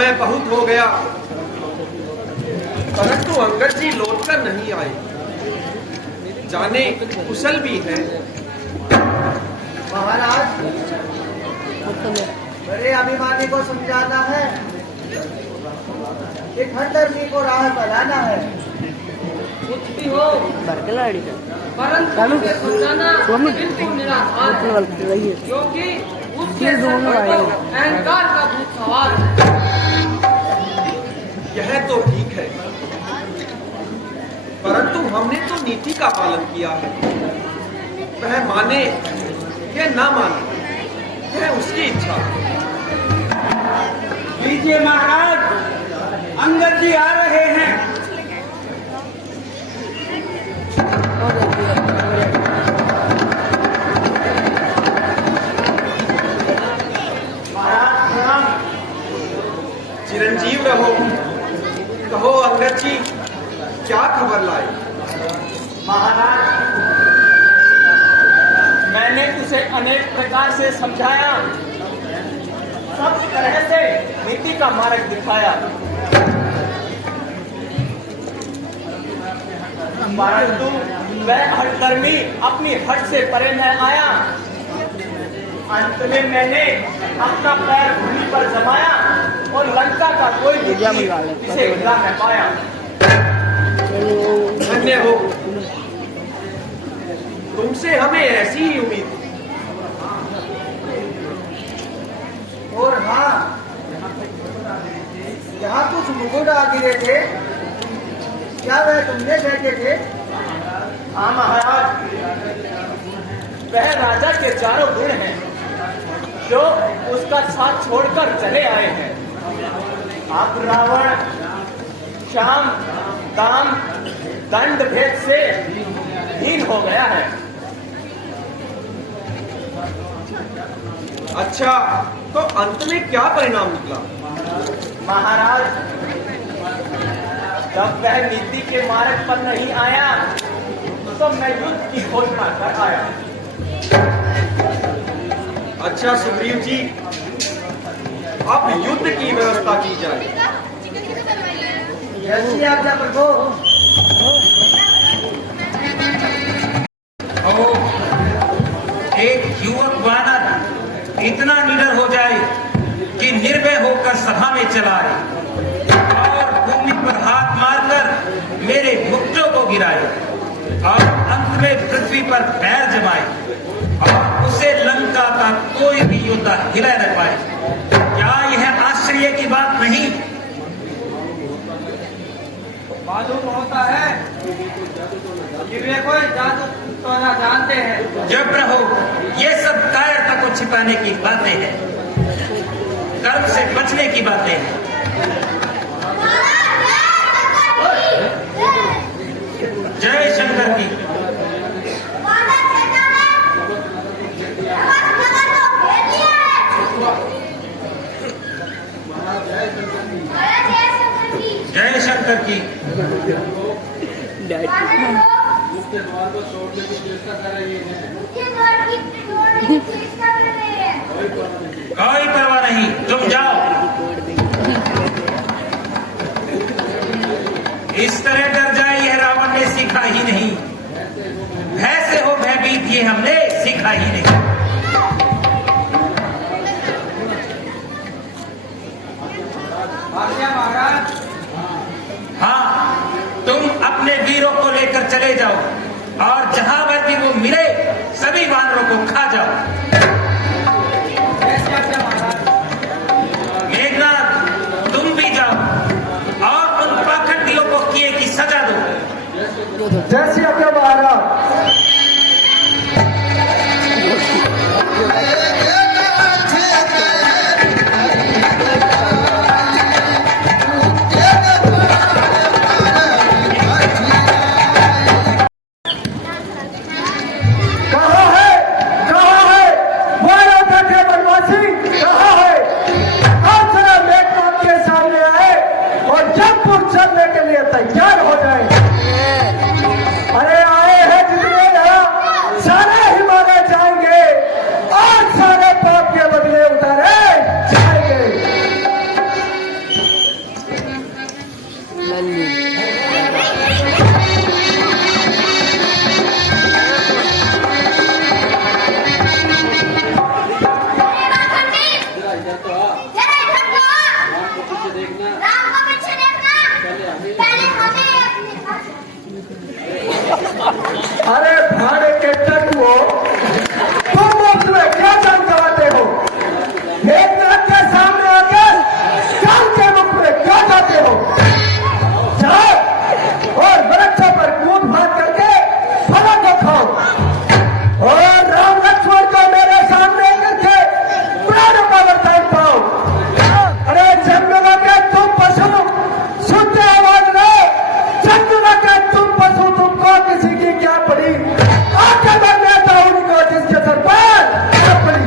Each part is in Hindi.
समय बहुत हो गया, परंतु अंगद जी लौटकर नहीं आए। जाने कुशल भी है। महाराज, बड़े अभिमानी को समझाना है, एक हर धर्मी को राह बनाना है। कुछ भी हो, परंतु मुझे समझाना बिल्कुल निराधार है, क्योंकि उसके सर पर तो अहंकार का भूत सवार है। यह तो ठीक है, परंतु हमने तो नीति का पालन किया है। वह माने या ना माने, यह उसकी इच्छा है। लीजिए महाराज, अंगद जी आ रहे हैं। चिरंजीव रहो। कहो अंगद जी, क्या खबर लाए? महाराज, मैंने उसे अनेक प्रकार से समझाया, सब तरह से नीति का मार्ग दिखाया, परंतु वह हठधर्मी अपनी हट से परे न आया। अंत में मैंने अपना पैर भूमि पर जमाया और लंका का कोई भी इसे हिला न पाया। धन्य हो, तुमसे हमें ऐसी ही उम्मीद थी। और हाँ, यहाँ कुछ मुकुट आ गिरे थे, क्या वह तुमने फेंके थे? हाँ महाराज, वह राजा के चारों गुण हैं जो उसका साथ छोड़कर चले आए हैं। अब रावण शाम दाम दंड भेद से हीन हो गया है। अच्छा, तो अंत में क्या परिणाम निकला? महाराज, जब वह नीति के मार्ग पर नहीं आया तो मैं युद्ध की घोषणा कर आया। अच्छा सुग्रीव जी, अब युद्ध की व्यवस्था की जाए। जैसी आज्ञा प्रभु। एक युवक वानर इतना निडर हो जाए कि निर्भय होकर सभा में चला आए और भूमि पर हाथ मारकर मेरे मुक्तों को गिराए और अंत में पृथ्वी पर पैर जमाए और उसे लंका का कोई भी योद्धा हिला न पाए, क्या यह आश्चर्य की बात नहीं? मालूम होता है कि वे कोई जादू तो ना जानते हैं। जब रहो, ये सब कायरता को छिपाने की बातें हैं, कर्म से बचने की बातें हैं। जय शंकर की। जय शंकर की। उसके द्वार को तोड़ने की चेष्टा कर रही है। कोई परवाह नहीं, तुम जाओ। इस तरह डर जाए यह रावण ने सीखा ही नहीं। भय से हो भयभीत ये हमने सीखा ही नहीं। महाराज, हाँ, तुम अपने वीरों को लेकर चले जाओ और जहां पर भी वो मिले सभी वानरों को खा जाओ। मेघनाथ, तुम भी जाओ और उन पाखंडियों को किए की सजा दो। जैसी आज्ञा महाराज। कहाँ है? कहाँ है? वो बनवासी? आके तुम पशु तुमको किसी की क्या पड़ी, आके मैं नेता हूं को जिसके सर पर क्या पड़ी।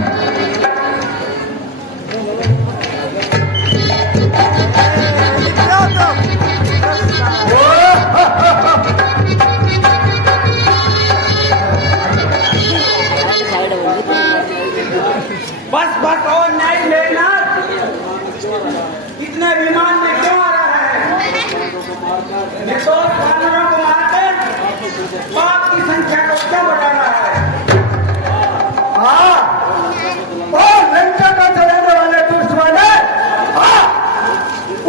बस बस और नहीं लेना। इतने विमान में क्यों आ रहा है? निर्दोष जानवरों को मारकर पाप की संख्या को क्यों बढ़ा रहा है? हाँ, और लंका का चलाने वाले दुष्ट वाले, हाँ,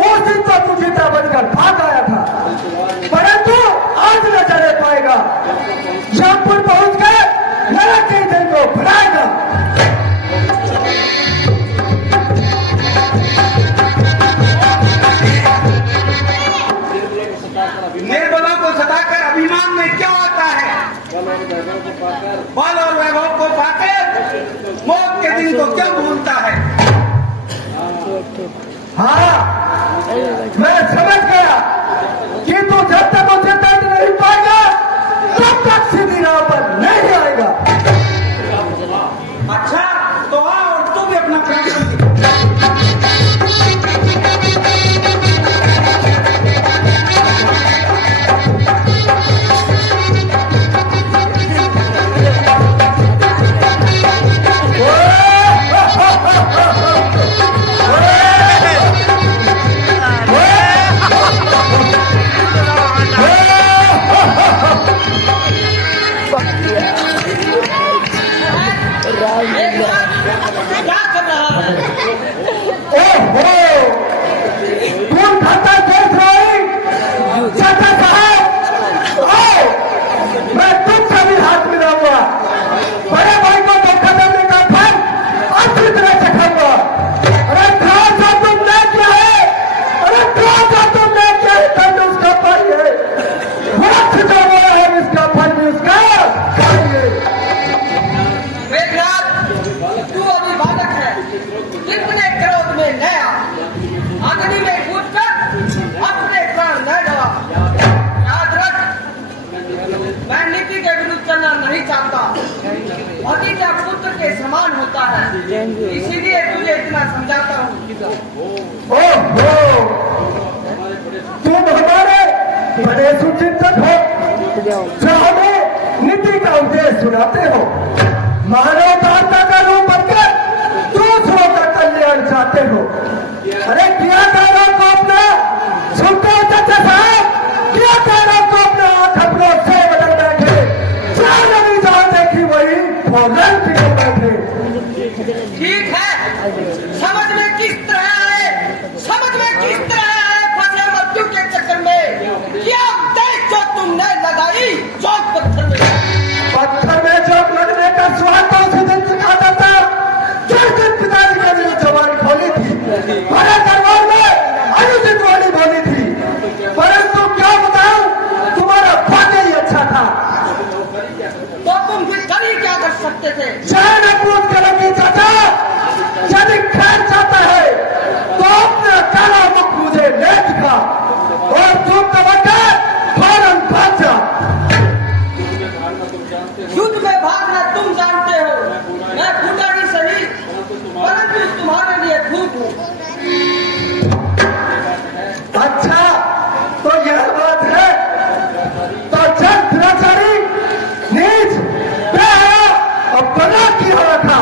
उस दिन तो तू जीता बनकर भाग आया था, परंतु आज न चले पाएगा। जयपुर पहुंच गए नरक के दिन को बढ़ाएगा। निर्बलों को सताकर अभिमान में क्यों आता है? बल और वैभव को पाकर मौत के दिन को क्यों भूलता है? हाँ, मैं समझ गया कि तू जब तक उसे दर्द नहीं पाएगा तब तक सीधी राह पर नहीं आएगा। अच्छा तो आ और तू भी अपना पराक्रम दिखा। क्या कर रहा है? ओहो, कौन खाता देख रही? चाचा साहब, आओ, मैं तुमसे भी हाथ मिलाऊंगा। बड़े भाई को धोखा देने का फल अच्छी तरह चखाऊंगा। अरे ध्यान से तुमने क्या है? अरे ध्यान से तुमने क्या है? दंड उसका पाई है, वृक्ष जो बोला है इसका फल भी उसका खाइए। मेघनाथ, तू अभी बालक है, इतने क्रोध में न आ। अग्नि में कूदकर अपने प्राण न डरा। याद रख, मैं नीति के विरुद्ध चलना नहीं चाहता। भतीजा पुत्र के समान होता है, इसीलिए तुझे इतना समझाता हूँ। ओहो, तुम हमारे बड़े सुचिंतक हो, जो हमें नीति का उपदेश सुनाते हो। मानवता का रूप बनकर दूसरों का कल्याण चाहते हो। अरे क्या करो को अपना सुनते हो चाचा साहब? क्या करो को अपना आंख अपनों से बदल बैठे, जहाँ नवी जहाँ देखी वही भोजन पी बैठे। ठीक है, समझ में किस तरह आए, समझ में किस तरह आए फंसे मृत्यु के चक्कर में। क्या देख जो तुमने लगाई चौक पत्थर में। पत्थर में चौक लगने का स्वाद तो उसी दिन सिखाता था जिस दिन पिताजी ने मेरी जबान खोली थी, बड़े दरबार में अनुचित वाणी बोली थी। परंतु क्या बताऊं, तुम्हारा भाग्य ही अच्छा था। तो तुम फिर कर ही क्या कर सकते थे? चाहे पूछ करेंगे चाचा, यदि खैर चाहता है तो अपना काला मुख मुझे ले दिखा और तुम तवक्कर फौरन भाग जा। युद्ध में भागना तुम जानते हो, मैं फूटा नहीं सही, परंतु तुम्हारे लिए खूब हूँ। अच्छा तो यह बात है, तो जब द्रोणाचार्य नीच बेहया और बना किया था।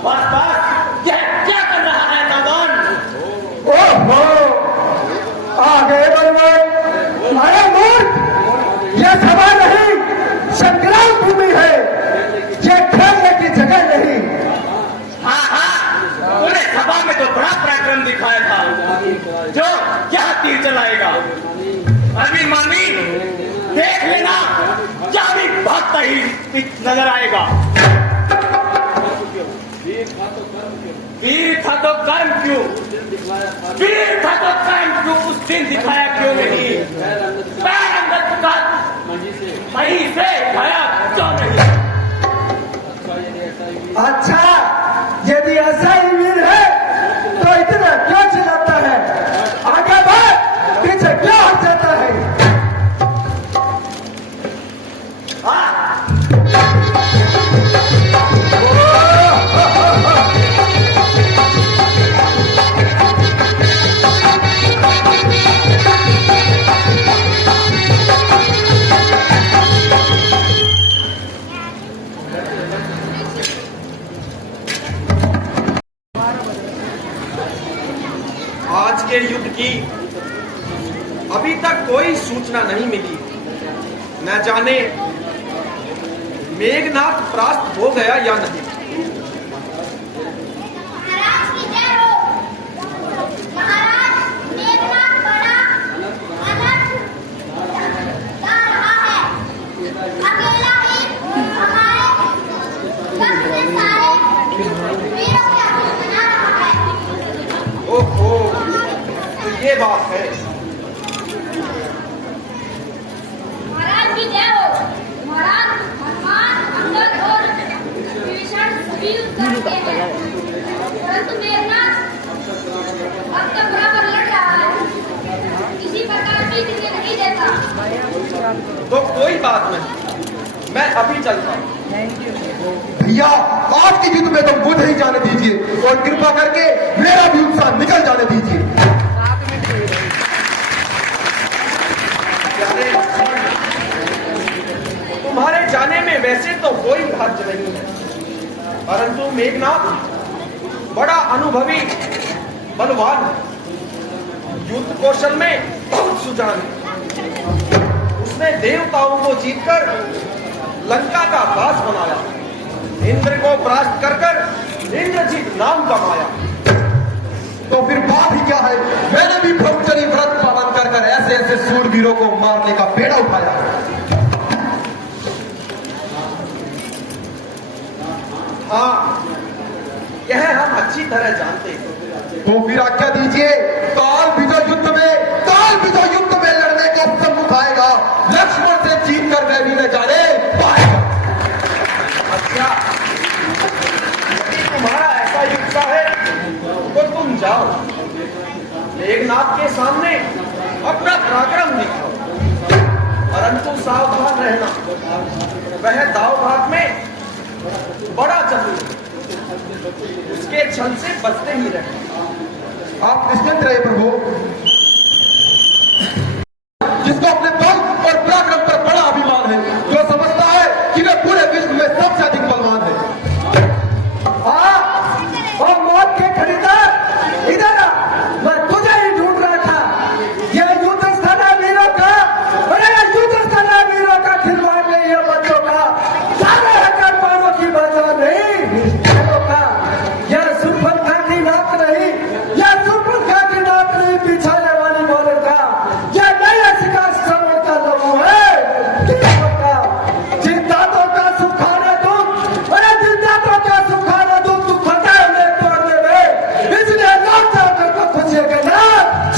बस बस, यह क्या कर रहा है नादान? ओहो, आ गए बलवान। अरे मूर्ख, यह सभा नहीं संग्राम भूमि है, यह खेलने की जगह नहीं। हाँ हाँ, तूने सभा में तो बड़ा पराक्रम दिखाया था, जो क्या तीर चलाएगा। अभिमानी देख लेना, क्या भी भागता ही नजर आएगा। वीर था तो कर्म क्यों, वीर था तो कर्म क्यों उस दिन दिखाया क्यों नहीं, पैर अंगद का मही से खाया क्यों नहीं। अच्छा, यदि ऐसा ही वीर है तो इतना क्यों चिल्लाता है? आगे बढ़, पीछे क्यों हट जाता है? आज के युद्ध की अभी तक कोई सूचना नहीं मिली। न जाने मेघनाथ परास्त हो गया या नहीं। महाराज की जय हो। महाराज, मेघनाथ बड़ा अनर्थ कर रहा है। अकेला ही हमारे कष्ट में सारे वीरों के हाथ बना रहा है। ओहो, तो ये बात है। महाराज की जय हो। महाराज, हनुमान, अंगद और विभीषण सभी युद्ध करते हैं, परंतु मेघनाथ अब तक बराबर लड़ रहा है, किसी प्रकार जीतने नहीं देता। तो कोई बात नहीं, मैं अभी चलता हूँ। भैया, आज के युद्ध में तो मुझे ही जाने दीजिए और कृपा करके मेरा भी उत्साह निकल जाने दीजिए। तुम्हारे जाने में वैसे तो कोई हर्ज नहीं है, परंतु मेघनाथ बड़ा अनुभवी बलवान, युद्ध कौशल में बहुत सुजान है। उसने देवताओं को जीतकर लंका का वास बनाया, इंद्र को परास्त कर इंद्रजीत नाम कमाया। तो फिर बात ही क्या है? मैंने भी ब्रह्मचर्य व्रत पालन कर ऐसे ऐसे सूरवीरों को मारने का बेड़ा उठाया। हाँ, यह हम अच्छी तरह जानते हैं। तो फिर आज्ञा दीजिए, काल विजय युद्ध में लड़ने को सम्मुख आएगा। लक्ष्मण से जीत कर मैं भी न जाने पाएगा। अच्छा, यदि तुम्हारा ऐसा ही उत्साह है तो तुम जाओ, मेघनाथ के सामने अपना पराक्रम दिखाओ, परंतु सावधान रहना, वह दाव भाग में बड़ा चतुर, उसके छल से बचते ही रहे। आप निश्चिंत रहे प्रभु, जिसको अपने बल और पराक्रम पर बड़ा अभिमान है, जो समझता है कि वह पूरे विश्व में सबसे अधिक बलवान है। और मौत के खरीदार इधर आ, मैं तुझे ही ढूंढ रहा था। यह युद्ध स्थल है वीरों का, अरे युद्ध स्थल है वीरों का, खिलवाड़ नहीं है बच्चों का, सारे हकार पानों की बाजा नहीं का। यह सुरपंखा की नाक नहीं, यह सुरपंखा की नाक नहीं बिछाने वाली बोले का, यह नया शिकार समय का लहू है का। जिन दांतों का सुखाना दूध, अरे जिन दांतों का सुखाना दूध तू फटा में तोड़ दे बे, इसलिए लौट जाकर को खुशी के ना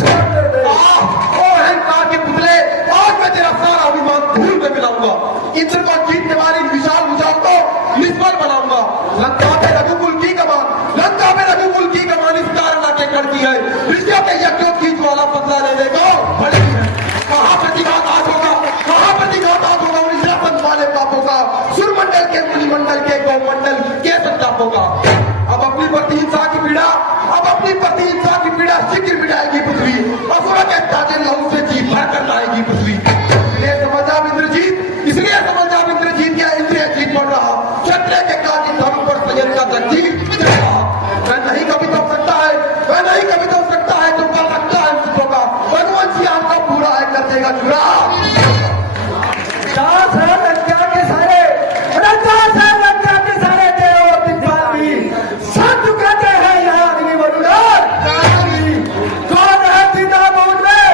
छोड़ दे बे। ओ अहंकार के पुतले, आज मैं तेरा सारा अभिमान धूल में मिलाऊंगा। इंद्र को जीतने वाली विशाल भुजाओं को निष्फल बनाऊंगा। लंका में रघुकुल की कमान इस कारण आके खड़की है, ऋषियों के यज्ञोत्थीज वाला बदला लेने को बड़ी है। कहाँ प्रतिघात आज होगा उन पंथ वाले पापों का, सुरमंडल के मुनिमंडल के गौमंडल के संतापों का। अब अपनी प्रतिहिंसा की पीड़ा शीघ्र मिटाएगी पृथ्वी, असुरों के ताजे लहू से जी भर कर लाएगी पृथ्वी। इसलिए समझा इंद्रजीत क्या इंद्रिय जीत बढ़ रहा, क्षत्रिय के काजी धर्म पर सजन का तकदीर वह नहीं कभी तो सकता है जो कर सकता है उसको का। भगवान जी आपका पूरा है कर देगा चुरा। दास है लंका के सारे देव दिग्पाली सब चुकाते हैं यहाँ अग्नि वरुण। कौन है सीता बोल में,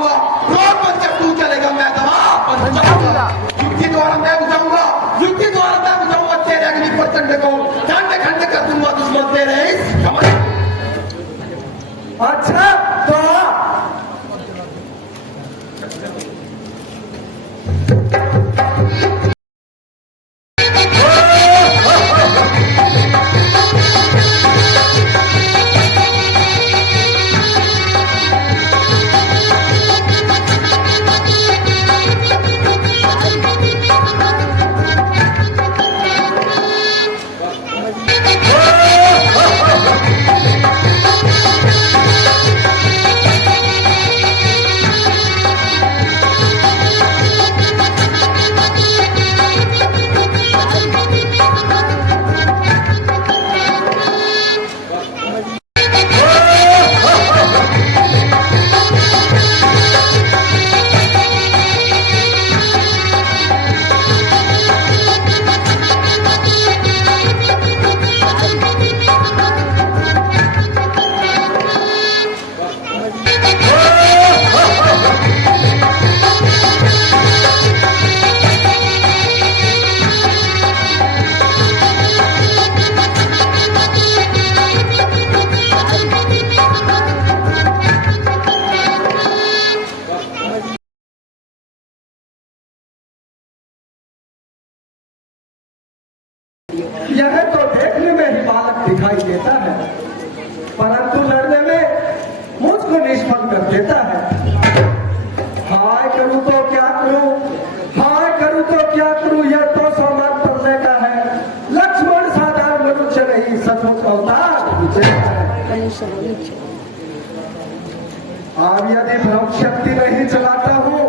जाऊंगा, रोड पर जब तू चलेगा मैं दवा बन जाऊंगा। युक्ति द्वारा मैं बुझाऊंगा, युक्ति द्वारा मैं बुझाऊंगा तेरे अग्नि प्रचंड को, खंड खंड कर दूंगा दुश्मन तेरे इस समझ। अच्छा तो यह तो देखने में ही बालक दिखाई देता है, परंतु लड़ने में मुझको निष्फल कर देता है। हाय करूं तो क्या करूं, हाय करूं तो क्या करूं, यह तो सोमवार पड़ने का है। लक्ष्मण साधारण मनुष्य नहीं, सचमुच अवतार मुझे है। अब यदि ब्रह्म शक्ति नहीं चलाता हूं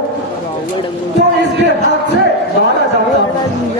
तो इसके हाथ से मारा जाता हूं।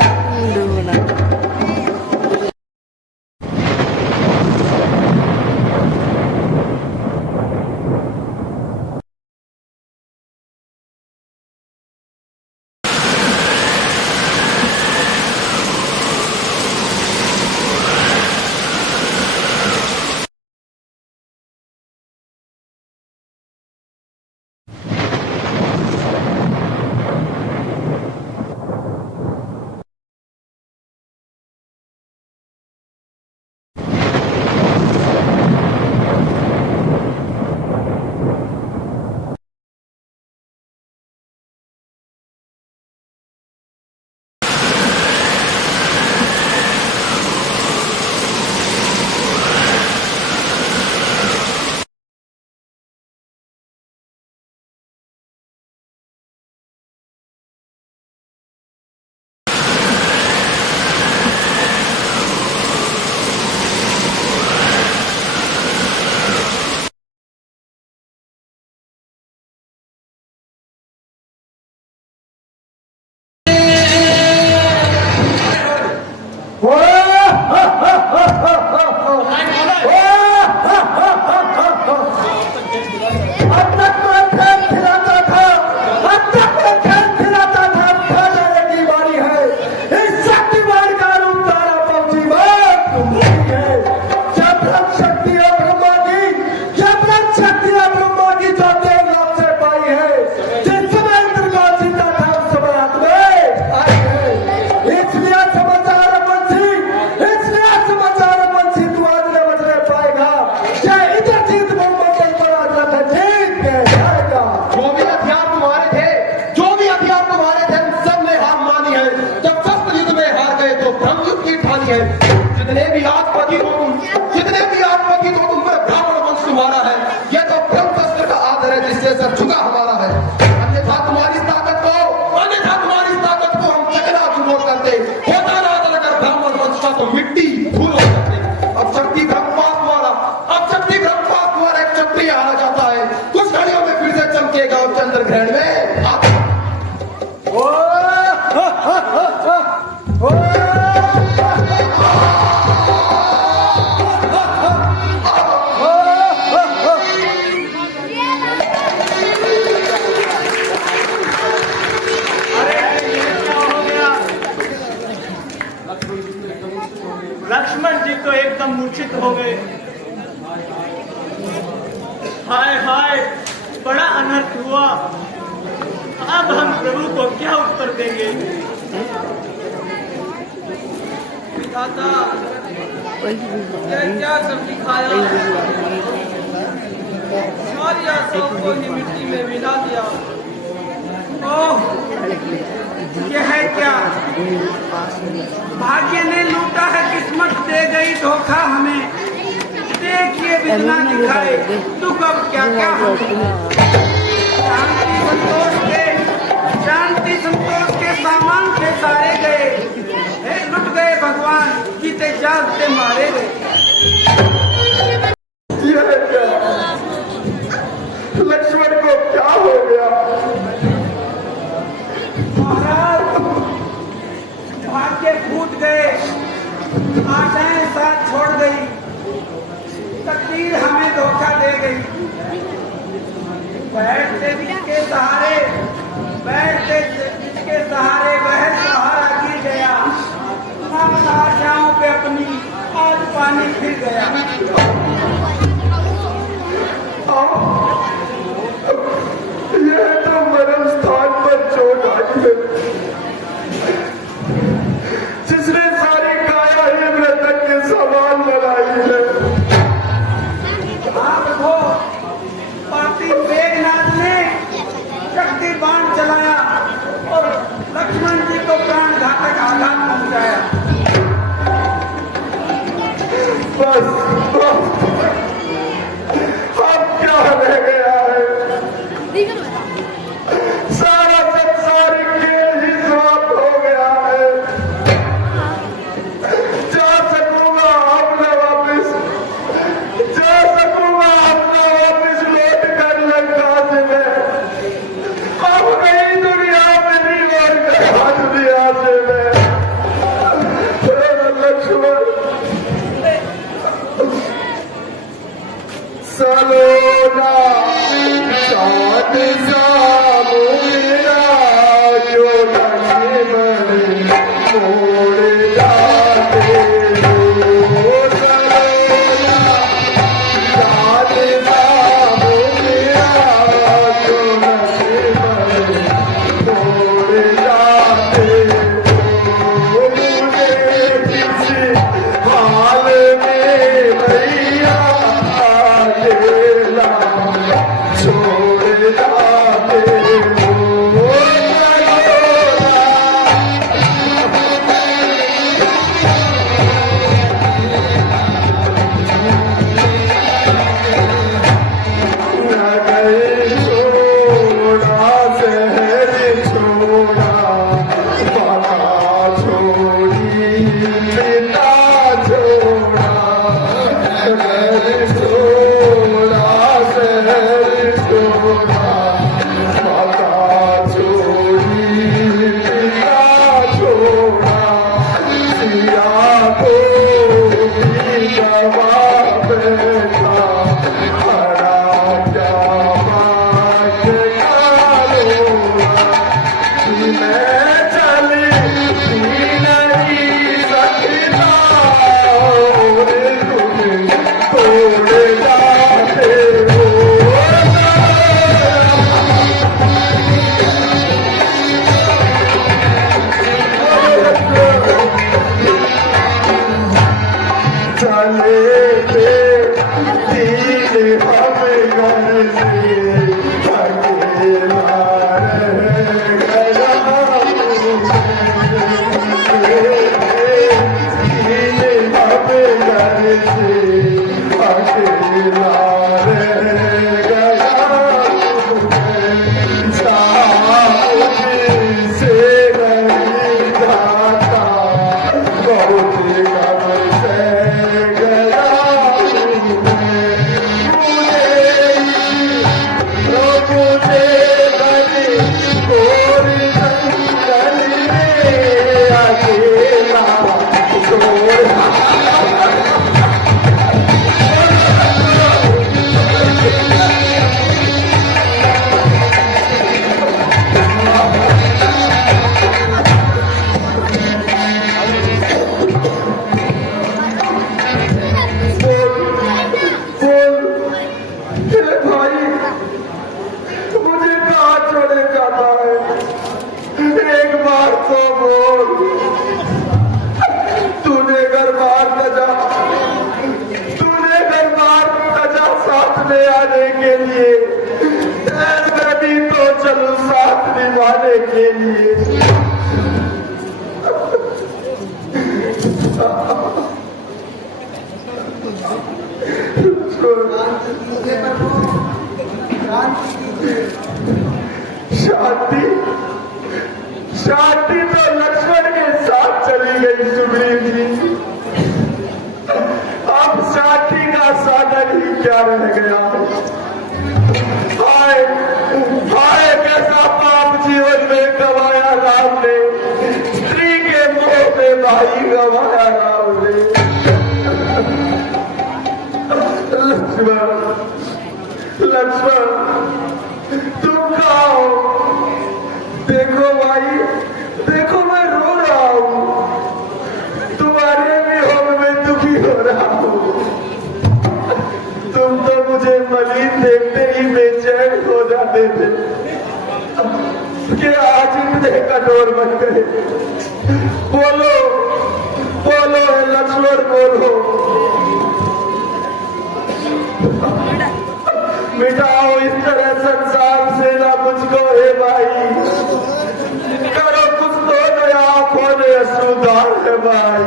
जितने भी आत्मपति हो तुम, जितने भी आत्मपति हो तुम पर ब्राह्मण वंश तुम्हारा है। यह तो ब्रह्मशस्त्र का आदर है जिससे सर झुका हमारा है। अन्यथा तुम्हारी ताकत को हम चकना चूर करते, होता ना अगर ब्राह्मण वंश का तो मिट्टी धूल हो जाते। अब शक्ति ब्रह्मपात द्वारा एक क्षत्रिय आ जाता है, कुछ घड़ियों में फिर से चमकेगा और चंद्र ग्रहण में लक्ष्मण जी तो एकदम मूर्छित हो गए। हाय हाय, बड़ा अनर्थ हुआ। अब हम प्रभु को क्या उत्तर देंगे? विधाता क्या सब दिखाया, सारी आशाओं को ही मिट्टी में मिला दिया। ओह, यह है क्या? भाग्य ने लूटा है, किस्मत दे गई धोखा हमें। देखिए बिना दिखाए दुख अब क्या क्या शांति संतोष के सामान से सारे गए। हे लुट गए भगवान, जीते जागते मारे गए। यह क्या? लक्ष्मण को क्या हो गया? महाराज, भाग्य फूट गए, आशाएं साथ छोड़ गई, तकदीर हमें धोखा दे गई। बैठते जिसके सहारे वह सहारा गिर गया। अब आशाओं पे अपनी आज पानी फिर गया। यह तो मरण स्थान पर चोट आई है, जिसने सारी काया ही मृतक के समान बनाई है। आप वो पापी मेघनाथ ने शक्ति बाण चलाया और लक्ष्मण जी को प्राण घातक आघात पहुंचाया। बस अब क्या रह गया है? सारा संसारिक खेल ही समाप्त हो गया है। जा सकूंगा अपना वापिस लौट कर लंका से मैं। अब नई दुनिया में नहीं और गया दुनिया से मैं। लक्ष्मण जाने के लिए। शांति शांति तो लक्ष्मण के साथ चली गई सुग्रीव जी। अब शांति का साधन ही क्या रह गया। हाय हाय कैसा पाप जीवन में गवाया राम ने। स्त्री के मोह में भाई गवाया राम ने। लक्ष्मण लक्ष्मण तुम कहाँ हो? देखो भाई देखो मैं रो रहा हूँ। तुम्हारे वियोग में दुखी हो रहा हूँ। तुम तो मुझे मलिन देखते ही बेचैन हो जाते थे कि आज इतने कठोर बन गए। बोलो बोलो लक्ष्मण बोलो। मिटाओ इस तरह संसार से ना मुझको हे भाई। करो कुछ तो नया आंखों ने सुधार है भाई।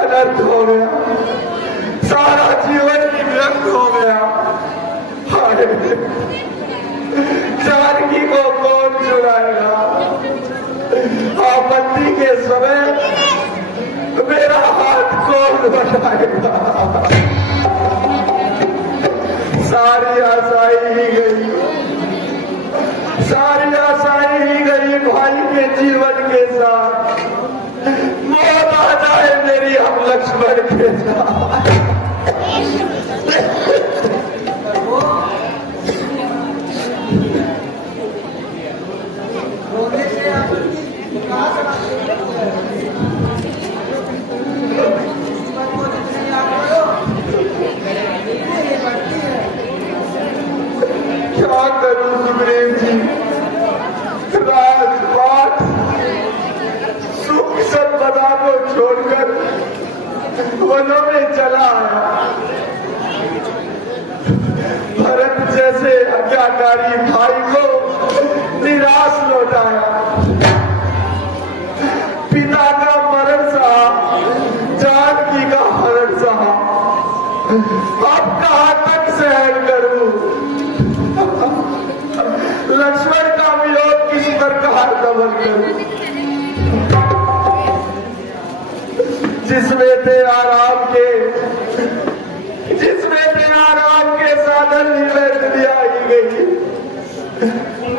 अनर्थ हो गया। सारा जीवन ही व्यर्थ हो गया। जानकी को कौन चुराएगा? आपत्ति के समय मेरा हाथ कौन बढ़ाएगा? सारी आशाएं ही गई। सारी आशाएं ही गई भाई के जीवन के साथ। मौत आ जाए मेरी हम लक्ष्मण के साथ। क्या करूं सुग्रीव जी? राजपाट सुख संपदा को छोड़कर वनों में चला आया। भरत जैसे आज्ञाकारी भाई को निराश लौटाया। पिता का मरण सहा, जानकी का हरण सहा। अब कहां तक सहन करूं? लक्ष्मण का वियोग किस प्रकार दमन करूं? जिसमें थे आराम के साधन ही व्यर्थ दिया ही गई।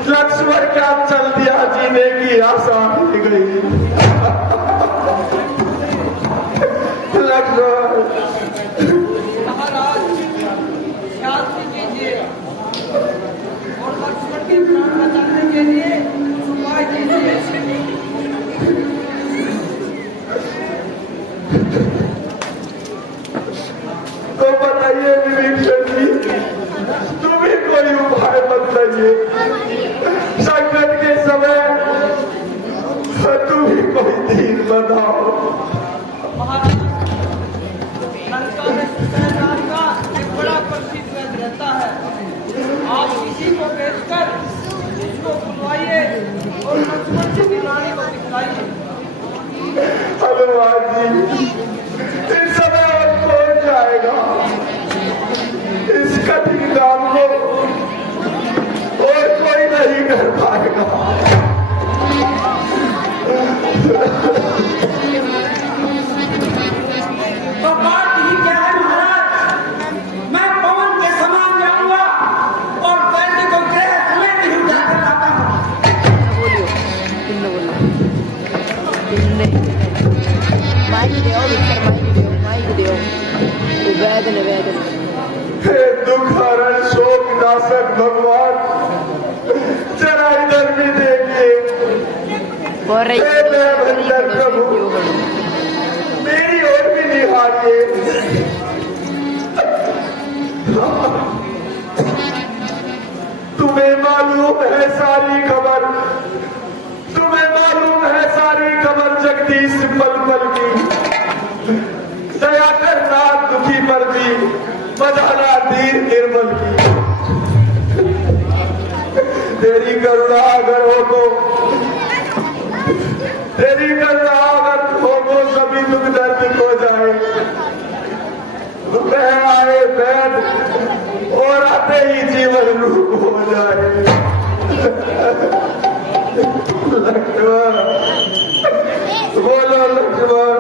लक्ष्मण क्या चल दिया जीने की आशा ही गई। लक्ष्मण महाराज शांति कीजिए और लक्ष्मण के प्राण बचाने के लिए उपाय कीजिए। तो बताइए विभीषण जी, तुम ही कोई उपाय बताइए। संकट के समय तुम ही कोई धीर बताओ। महाराज लंका में सुसैनार का एक बड़ा प्रसिद्ध वैद्य रहता है। आप किसी को भेजकर उसको बुलवाइए और लक्ष्मण की बीमारी को दिखलाइए। हनुमान जी इस समय वक्त पहुंच जाएगा। इस कठिन काम को और कोई नहीं कर पाएगा। तो बात ही क्या है महाराज? मैं पवन के समान जाऊंगा और वैद्य को गृह समेत ही उठाकर लाता हूं। बोलियो माइक दो वेदन हे दुख हरण शोक नाशक भगवान, जरा इधर भी देखिए। हे दयाबंदर प्रभु, मेरी ओर भी निहारिए। तुम्हें मालूम है सारी खबर, तुम्हें मालूम है सारी खबर जगदीश पल पल की। दया कर नाथ दुखी पर भी बजाना दीन निर्मल की। तेरी करुणा अगर हो तो सभी दुख दर्द हो जाए। मैं आए बैठ और आते ही जीवन रूप हो जाए। लक्ष्मण बोलो लक्ष्मण।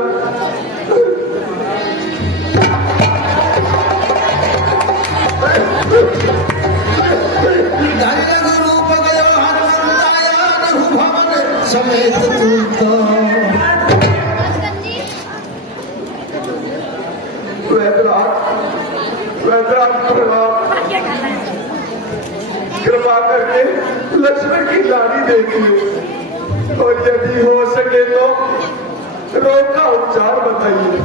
समेत कृपा करके लक्ष्मण की लाड़ी देखिए और यदि हो सके तो रोग का उपचार बताइए।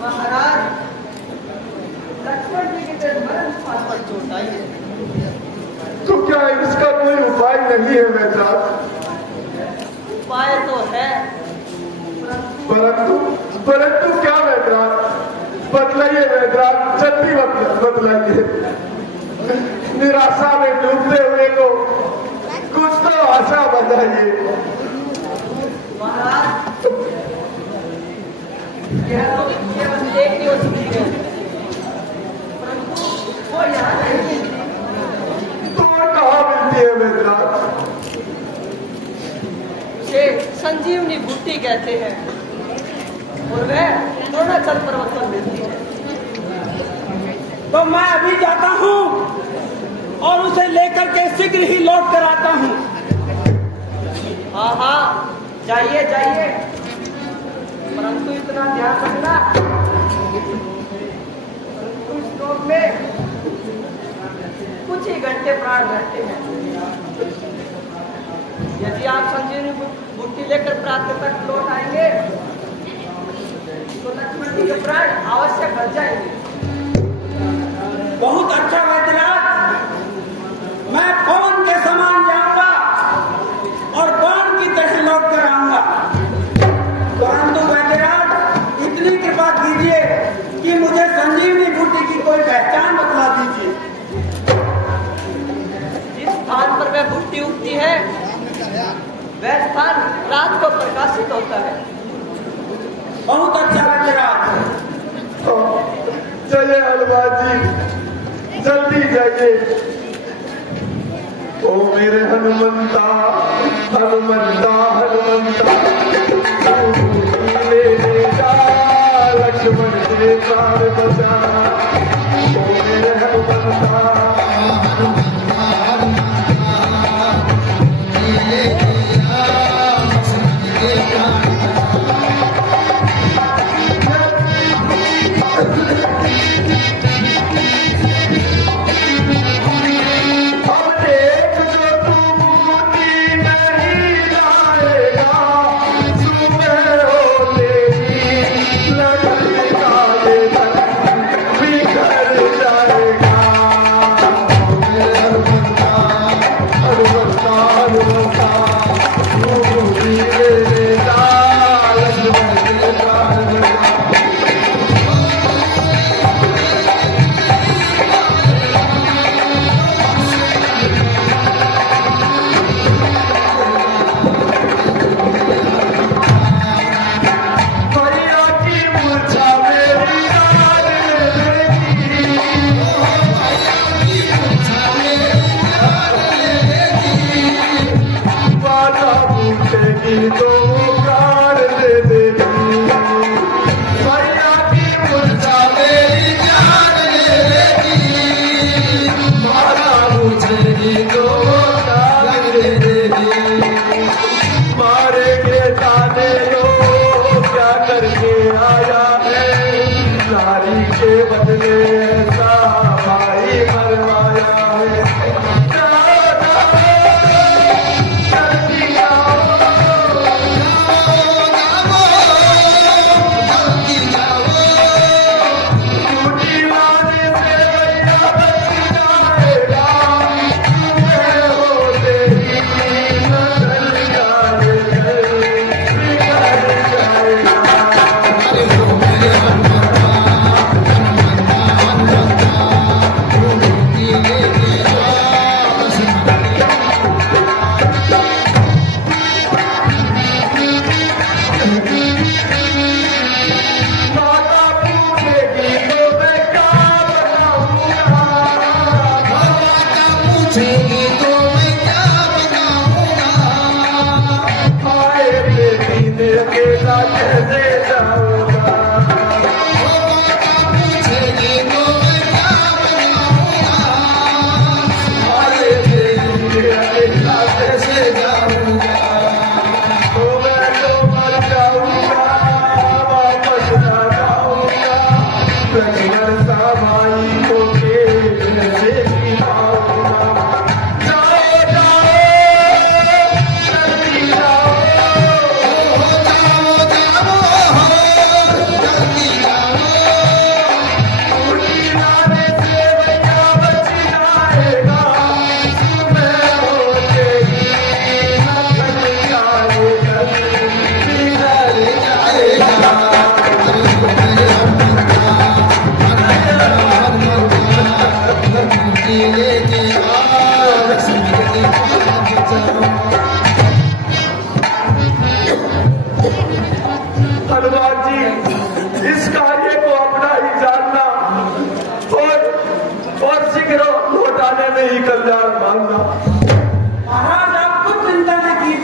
महाराज, लक्ष्मण जी की मरण पर चोट आई है। तो क्या इसका कोई उपाय नहीं है वैद्यराज? उपाय तो है, परंतु क्या वैद्यराज? बतलाइए वैद्यराज, जल्दी बतलाइए। निराशा में डूबते हुए को कुछ तो आशा बताइए। महाराज, यह तो केवल एक ही हो सकती है, परंतु वो यहाँ नहीं। तो कहाँ मिलती है वैद्यराज? उसे संजीवनी बूटी कहते हैं और वह द्रोणाचल पर्वत पर मिलती है। तो मैं अभी जाता हूँ और उसे लेकर के शीघ्र ही लौट कर आता हूँ। हाँ हाँ, जाइए जाइए, परंतु इतना ध्यान रखना, उस लोक में कुछ ही घंटे प्राण रहते हैं। यदि आप संजीवनी बूटी लेकर प्रातः तक लौट आएंगे तो लक्ष्मण जी के प्राण अवश्य बच जाएंगे। बहुत अच्छा वैद्यनाथ, मैं पवन के समान जाऊंगा और बाण की तरह लौट कर आऊंगा। परंतु वैद्यनाथ, इतनी कृपा कीजिए कि मुझे संजीवनी बूटी की कोई पहचान बतला दीजिए। जिस स्थान पर वह बूटी उगती है वह स्थान रात को प्रकाशित होता है। बहुत अच्छा वैद्यनाथ। चलिए हनुमान जी, जल्दी जाइए। ओ मेरे हनुमंता हनुमंता हनुमंता, मेरे जा लक्ष्मण के प्राण बचा। ओ मेरे हनुमंता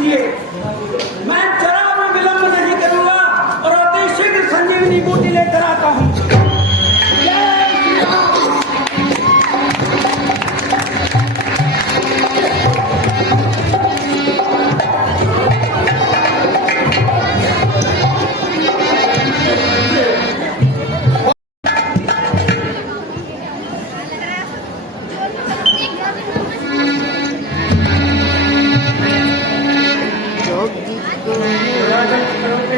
कीजिए। मैं जरा भी विलंब नहीं करूंगा और अति शीघ्र संजीवनी बूटी लेकर आता हूँ।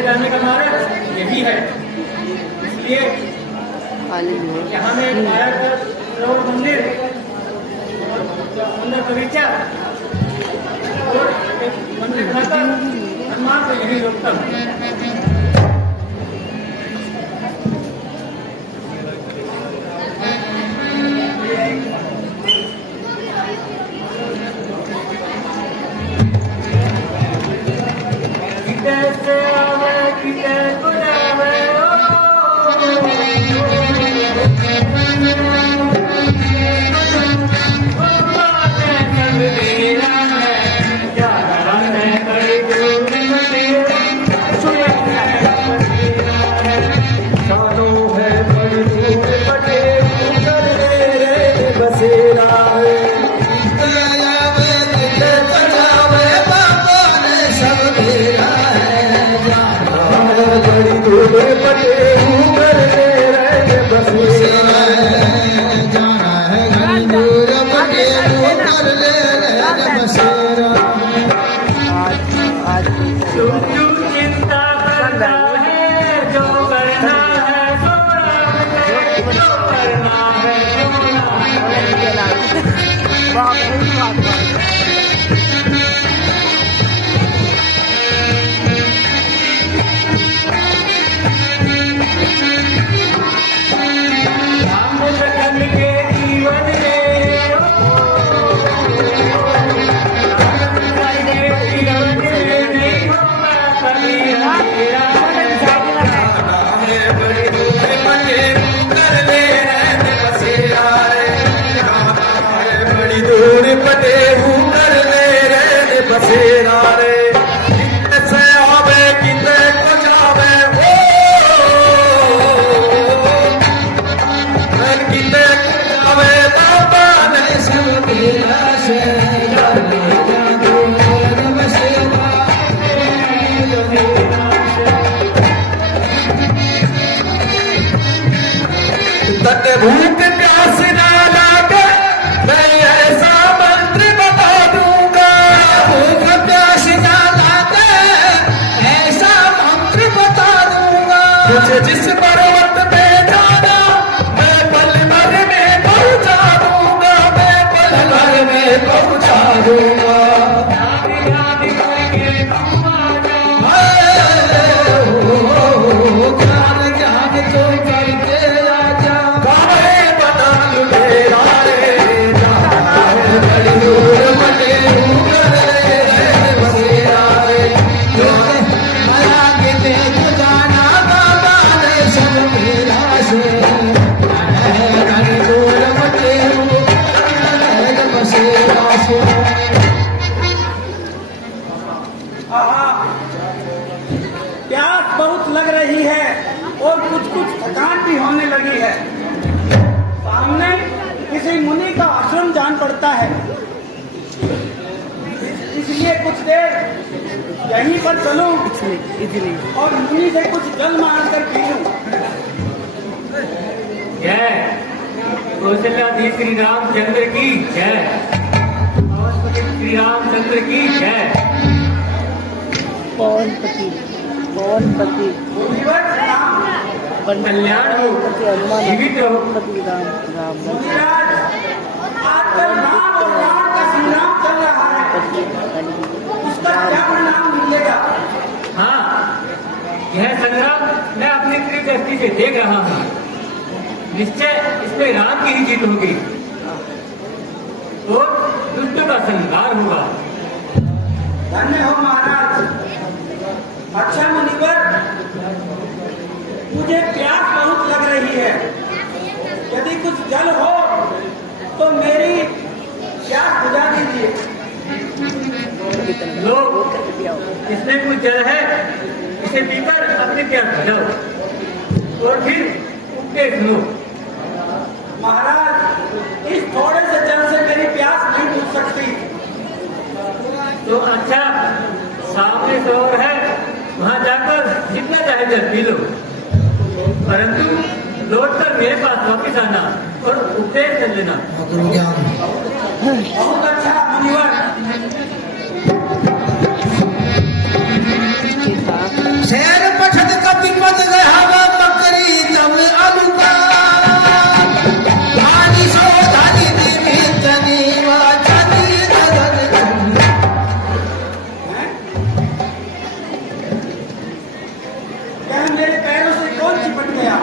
जाने का मार्ग यही है, इसलिए यहाँ में मंदिर, सुंदर बगीचा और एक मंदिर बनाकर हनुमान को यही रोकता हूँ। भूख प्यास ना लागे, मैं ऐसा मंत्र बता दूंगा। भूख प्यास ना लागे, ऐसा मंत्र बता दूंगा। मुझे जिस पर्वत पे जाना, मैं पल भर में पहुंचा दूंगा। मैं पल भर में पहुंचा दूंगा। प्यास बहुत लग रही है और कुछ कुछ थकान भी होने लगी है। सामने किसी मुनि का आश्रम जान पड़ता है, इसलिए कुछ देर यहीं पर चलूं और मुनि से कुछ जल मांग कर पी लूं। जय कौशल्याधीश श्री रामचंद्र की जय। श्री रामचंद्र की जय। पवनपति पवनपति कल्याण हो, जीवित रहो। राम राम आजकल राम और राम का संग्राम चल रहा है, उसका क्या परिणाम मिलेगा? हाँ, यह संग्राम मैं अपनी त्रिदृष्टि से देख रहा हूँ। निश्चय इसमें राम की ही जीत होगी और दुष्ट का संहार होगा। धन्य हो महाराज। अच्छा मुनिवर, मुझे प्यास बहुत लग रही है, यदि कुछ जल हो तो मेरी प्यास बुझा दीजिए। लोग इसमें कुछ जल है, इसे पीकर अपनी प्यास बुझाओ और फिर उपदेश लो। महाराज, इस थोड़े से जल से मेरी प्यास नहीं बुझ सकती। तो अच्छा, सामने सरोवर है, वहां जाकर जितना चाहे जल पी लो, परंतु लौटकर मेरे पास वापिस आना और उपदेश कर लेना। बहुत अच्छा मुनिवर। शेर पछद का विपद रहा बकरी तब आलू का पानी सो धानी देवी तनीवा जानी नजर। क्या मेरे पैरों से कौन चिपट गया?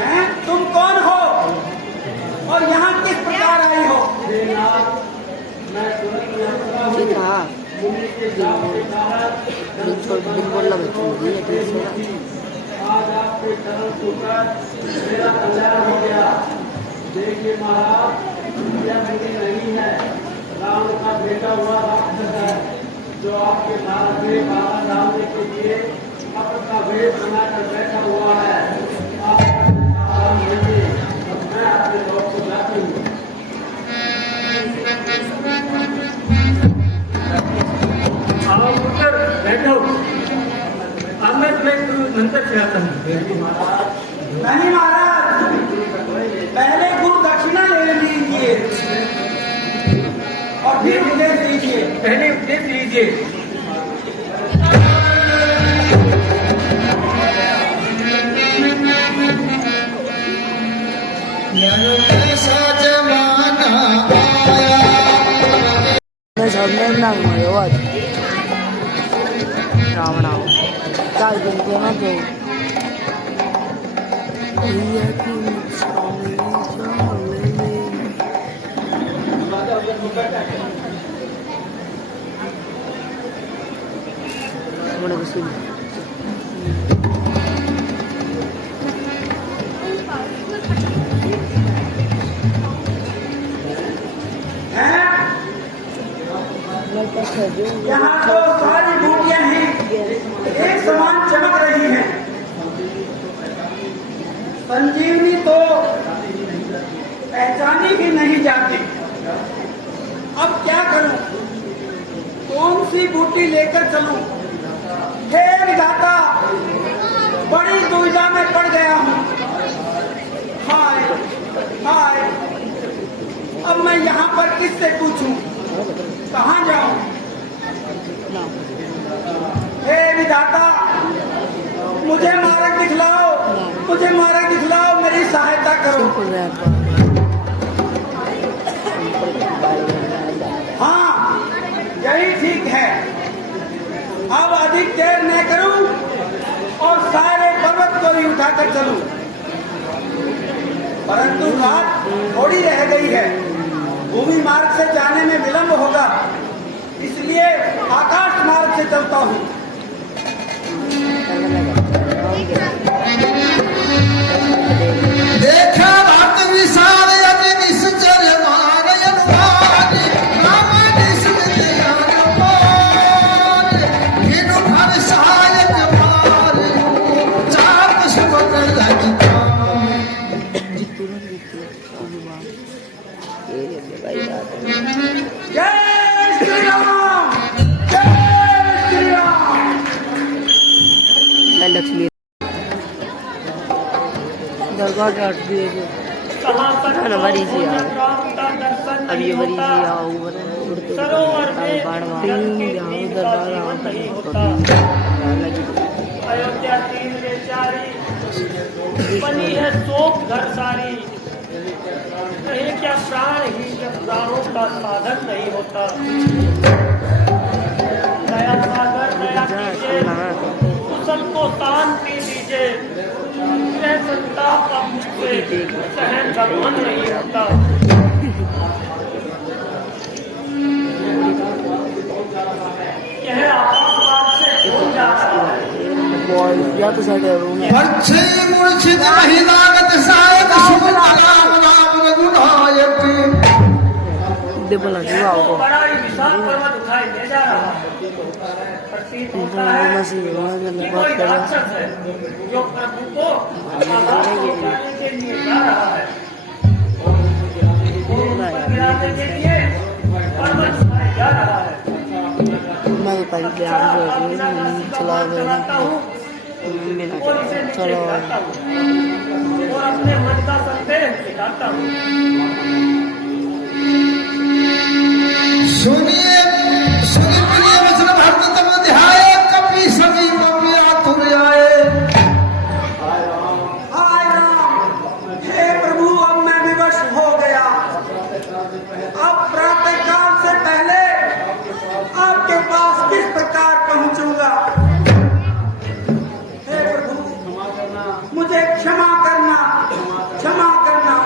हैं? तुम कौन हो और यहाँ किस प्रकार आई हो? आज आपके चरण छूकर मेरा कल्याण हो गया। देखिए महाराज, यह मुनि नहीं है, राम का बेटा हुआ राक्षस है, जो आपके भारत में बाधा डालने के लिए अपना वेश बनाकर बैठा हुआ है। आप मैं अपने लोग को जाती हूँ। आओ उठकर बैठो, अब मैं तुम्हें मंत्र सिखाता हूँ। नहीं महाराज, पहले गुरु दक्षिणा ले लीजिए और फिर उपदेश दीजिए। पहले उपदेश लीजिए। कैसा जमाना आया। मैं सबने ना आज रावण आओ क्या बोलते ना तो भैया की मुस्कान बड़ा खुशी यहाँ तो सारी बूटियां हैं, एक समान चमक रही हैं। संजीवनी तो पहचानी भी नहीं जाती। अब क्या करूं? कौन सी बूटी लेकर चलूं? हे विधाता, बड़ी दुविधा में पड़ गया हूं। हाय हाय, अब मैं यहाँ पर किससे पूछूं? कहाँ जाऊं? हे विधाता, मुझे मार्ग दिखलाओ, मुझे मार्ग दिखलाओ, मेरी सहायता करो। हाँ, यही ठीक है। अब अधिक देर न करूं और सारे पर्वत को ही उठाकर चलूं। परंतु रात थोड़ी रह गई है, भूमि मार्ग से जाने में विलंब होगा, इसलिए आकाश मार्ग से चलता हूँ। देखा भक्त विशाल यदि निश्चर मान अनुमान राम निश्चित अनुमान हिनु भर सहायक मार चाप सुमन लगिता। जय श्री राम, जय श्री राम। लक्ष्मी दरगाह काट दिए जो बड़ी सी अब ये बड़ी सी आओ अयोध्या तीन बेचारी बनी है शोक घर सारी। कहीं क्या प्राण ही जब प्राणों का साधन नहीं होता। नया सागर नया कीजिए, सबको शांति दीजिए। संताप का मुझसे सहन का मन नहीं होता। यह आकाशवाद से भूल जाता है। या तो साइड मूर्छित महिलागत सायक शुभ राम नाम गुणाय दे बोला नहीं आओ तो बड़ा ही विशाल पर्वत उठाई ले जा रहा है। प्रतीत होता है कि कोई राक्षस है जो प्रभु को आकाश को उठाने के लिए जा रहा है। गिराने के लिए पर्वत उठाया जा रहा है। मैं तो पहले ध्यान चला चलाता हूँ और इसे नीचे गिराता हूँ और अपने मन का संदेह सिखाता हूँ। सुनिए सुनिए प्रिय वचन भक्ततम ध्याय कपि समीपम आतुर आए। हाय राम, हे प्रभु अब मैं विवश हो गया। अब प्रातः काल से पहले आपके पास किस प्रकार पहुंचूंगा? हे प्रभु मुझे क्षमा करना, क्षमा करना।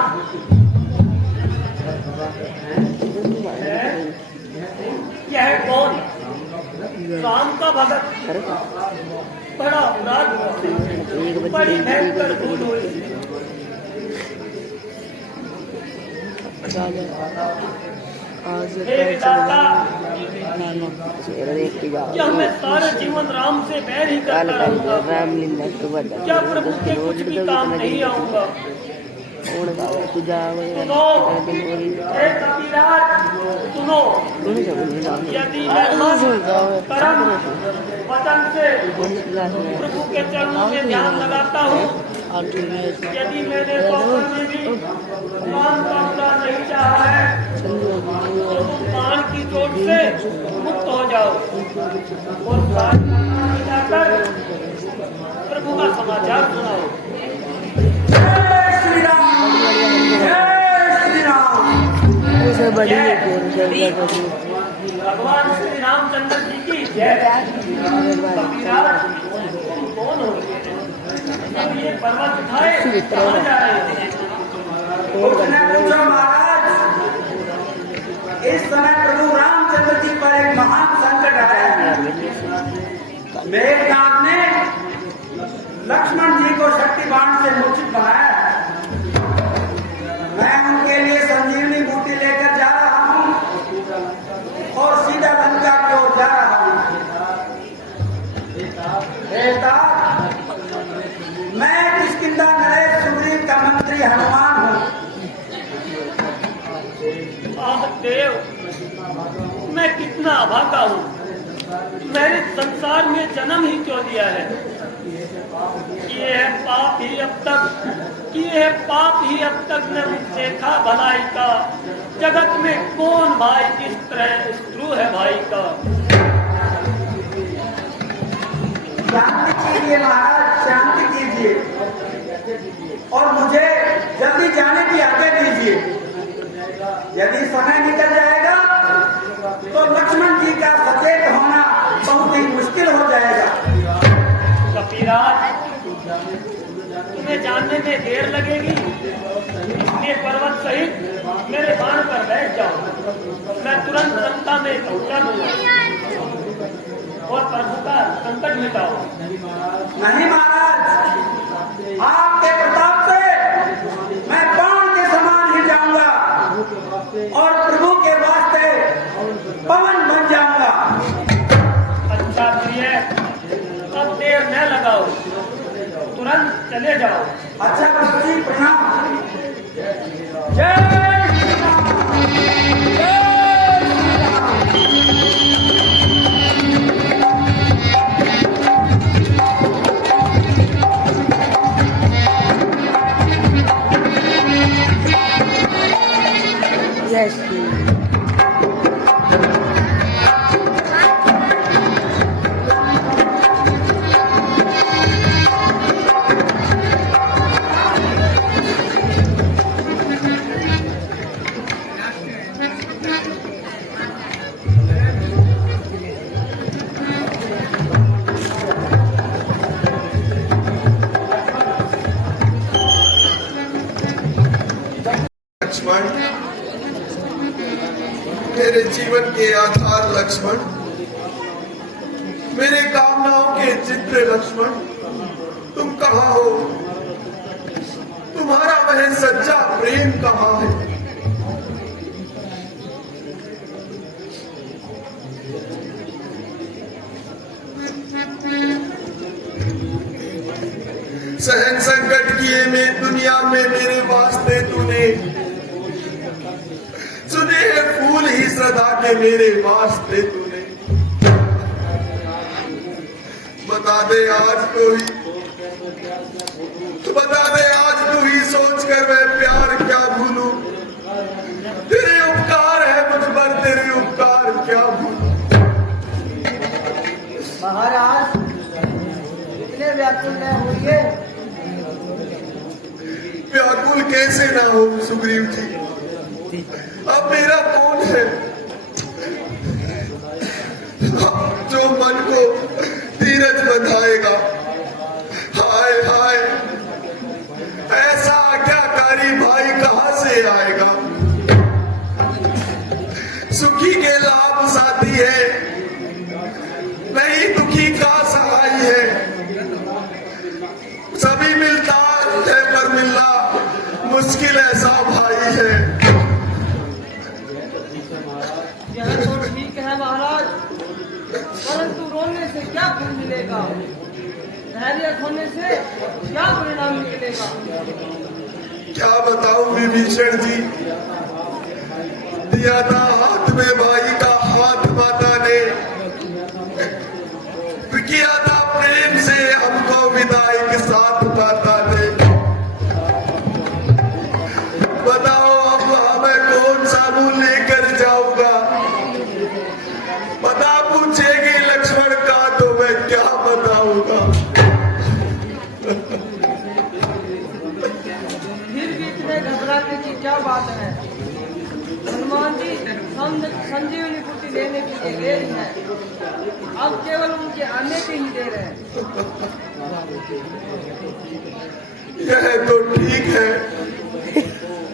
यह कौन? राम का भगत। बड़ा अपराध हुआ, बड़ी भयंकर भूल हुई। हे विधाता, क्या मैं सारे जीवन राम से बैर ही करता रहूंगा? क्या प्रभु के कुछ भी काम नहीं आऊंगा? सुनो हे कबीराज, सुनो, यदि मैं कर्म वचन से प्रभु के चरणों में ध्यान लगाता हूँ, यदि मैंने स्वप्न में भी भगवान का बुरा नहीं चाहा है, तो तुम पान की चोट से मुक्त हो जाओ और जाकर प्रभु का समाचार सुनाओ। भगवान श्री रामचंद्र जी की जय। कबीराज, तुम कौन हो? अब ये पर्वत उठाए कहाँ जा रहे थे? उसने पूछा महाराज, इस समय प्रभु रामचंद्र जी पर एक महान संकट आया है। मेघनाथ ने लक्ष्मण जी को शक्ति बाण से मूर्छित बनाया। मैं उनके लिए संजीवनी बूटी लेकर जा रहा हूँ और सीधा लंका की ओर जा रहा हूँ। बेटा, मैं किष्किंधा नरेश सुग्रीव का मंत्री हनुमान हूँ। देव, मैं कितना अभागा हूँ। मैंने संसार में जन्म ही क्यों दिया है? ये है पाप ही अब तक न देखा भलाई का। जगत में कौन भाई किस तरह शत्रु है भाई का। शांति कीजिए महाराज, शांति कीजिए और मुझे जल्दी जाने की आज्ञा दीजिए। यदि समय निकल जाएगा तो लक्ष्मण जी का सचेत होना बहुत ही मुश्किल हो जाएगा। कबीराज, तुम्हें जानने में देर लगेगी, इसलिए पर्वत सहित मेरे बाण पर बैठ जाओ। मैं तुरंत लंका में पहुंचा दूंगा और प्रभु का संकट मिटाओ। नहीं महाराज, आपके प्रताप से मैं बाण के समान ही जाऊंगा और प्रभु के वास्ते पवन बन जाऊंगा। अच्छा प्रिय, अब देर न लगाओ, तुरंत चले जाओ। अच्छा प्रभु जी, प्रणाम। जय श्री राम, जय Yes, लक्ष्मण, मेरे जीवन के आधार लक्ष्मण, मेरे कामनाओं के चित्र लक्ष्मण, तुम कहाँ हो? तुम्हारा वह सच्चा प्रेम कहाँ है? सहन संकट किए में दुनिया में मेरे वास्ते तूने सुने हैं फूल ही सदा के मेरे वास्ते तूने। बता दे आज तू ही, बता दे आज तू ही, सोच कर मैं प्यार क्या भूलूं। तेरे उपकार है मुझ पर, तेरे उपकार क्या भूलूं। महाराज इतने व्याकुल न होइए। व्याकुल कैसे ना हो सुग्रीव जी, अब मेरा कौन है जो मन को धीरज बंधाएगा। हाय हाय, ऐसा आज्ञाकारी भाई कहां से आएगा। सुखी के लाभ साथी है, नहीं दुखी का सहाय है। सभी मिलता है पर मिलना मुश्किल ऐसा भाई है। यह तो ठीक है महाराज, परंतु रोने से क्या फल मिलेगा, धैर्य खोने से क्या परिणाम निकलेगा। क्या बताऊं विभीषण जी, दिया था हाथ में भाई का हाथ माता ने, किया था प्रेम से हमको विदाई के साथ माता ने। बताओ अब हमें कौन सा मुंह लेकर जाऊंगा। पता पूछेगी लक्ष्मण का तो मैं क्या बताऊंगा। फिर भी इतने घबराने की क्या बात है। हनुमान जी संजीवनी बूटी लेने के लिए गए हैं, अब केवल उनके आने की ही देर है। यह तो ठीक है,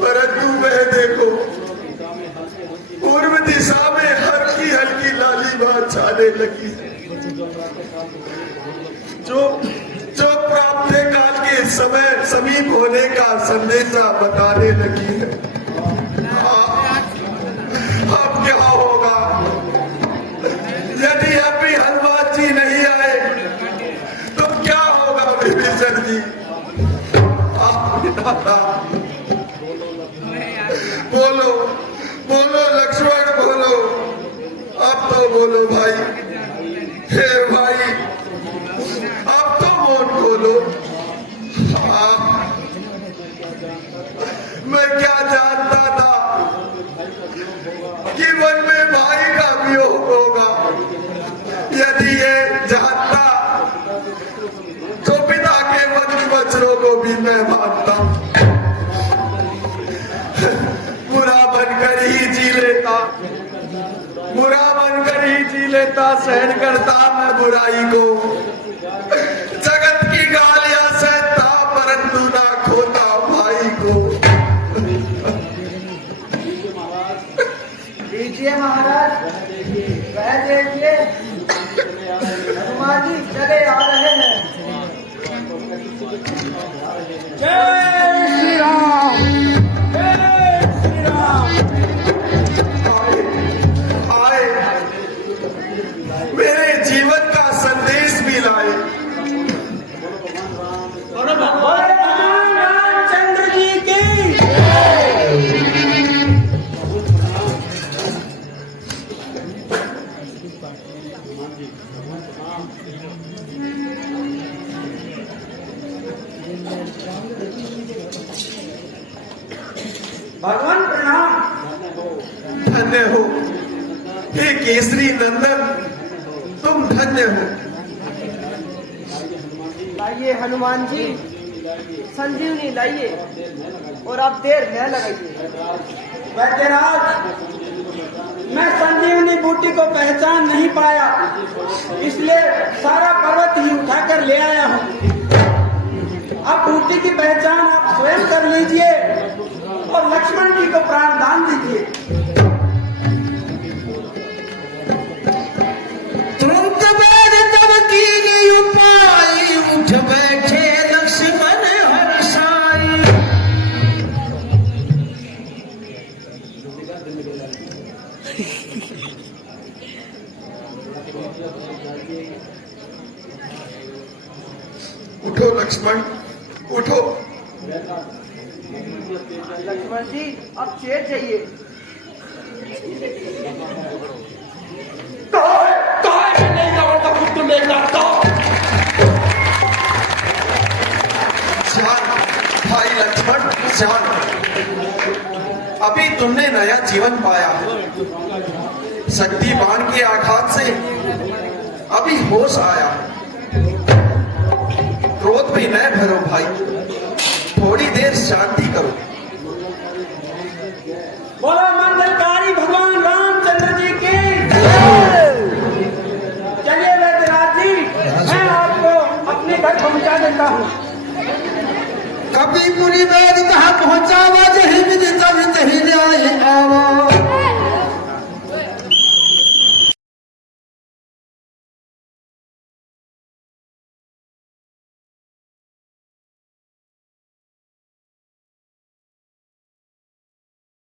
परंतु वह देखो पूर्व दिशा में हल्की हल्की लालिमा छाने लगी है, जो प्राप्त काल के समय समीप होने का संदेशा बताने लगी है। अब क्या होगा यदि अभी हनुमान जी नहीं आए तो क्या होगा विभीषण जी। बोलो बोलो लक्ष्मण बोलो, अब तो बोलो भाई। हे भाई अब तो मौन खोलो। मैं क्या जानता था कि मन में भाई का वियोग होगा। यदि ये जानता तो पिता के वचनों को भी मैं मानता। बुरा बनकर ही जी लेता, बुरा बनकर ही जी लेता, सहन करता मैं बुराई को। जगत की गालियां सहता परंतु ना खोता भाई को। लीजिए महाराज, वह देखिए हनुमान जी चले आ रहे हैं। जय श्री राम, जय श्री राम। आए मेरे जीवन का संदेश भी लाए। भगवान रामचंद्र जी की भगवान प्रणाम। धन्य हो हे केसरी नंदन, तुम धन्य हो। लाइए हनुमान जी, संजीवनी लाइए और आप देर न लगाइए। वैद्यराज, मैं संजीवनी बूटी को पहचान नहीं पाया, इसलिए सारा पर्वत ही उठाकर ले आया हूँ। अब बूटी की पहचान आप स्वयं कर लीजिए और लक्ष्मण जी को प्राण दान दीजिए। तुरंत बैठ तब कीनी उपाय, उठ बैठे लक्ष्मण हर्षाई। उठो लक्ष्मण, उठो। लक्ष्मण जी अब चेत जाइए। कहाँ है नहीं रावण का पुत्र मेघनाथ का? जान भाई लक्ष्मण जान, अभी तुमने नया जीवन पाया है। शक्ति बाण के आघात से अभी होश आया। क्रोध में न भरो भाई, थोड़ी देर शांति करो। बोलो मंगलकारी भगवान रामचंद्र जी की। चलिए वैद्यनाथ जी, मैं आपको अपने घर पहुंचा देता हूँ। कभी पूरी बैर कहा पहुंचावा, जही विधि तभी तही न्याय आवा।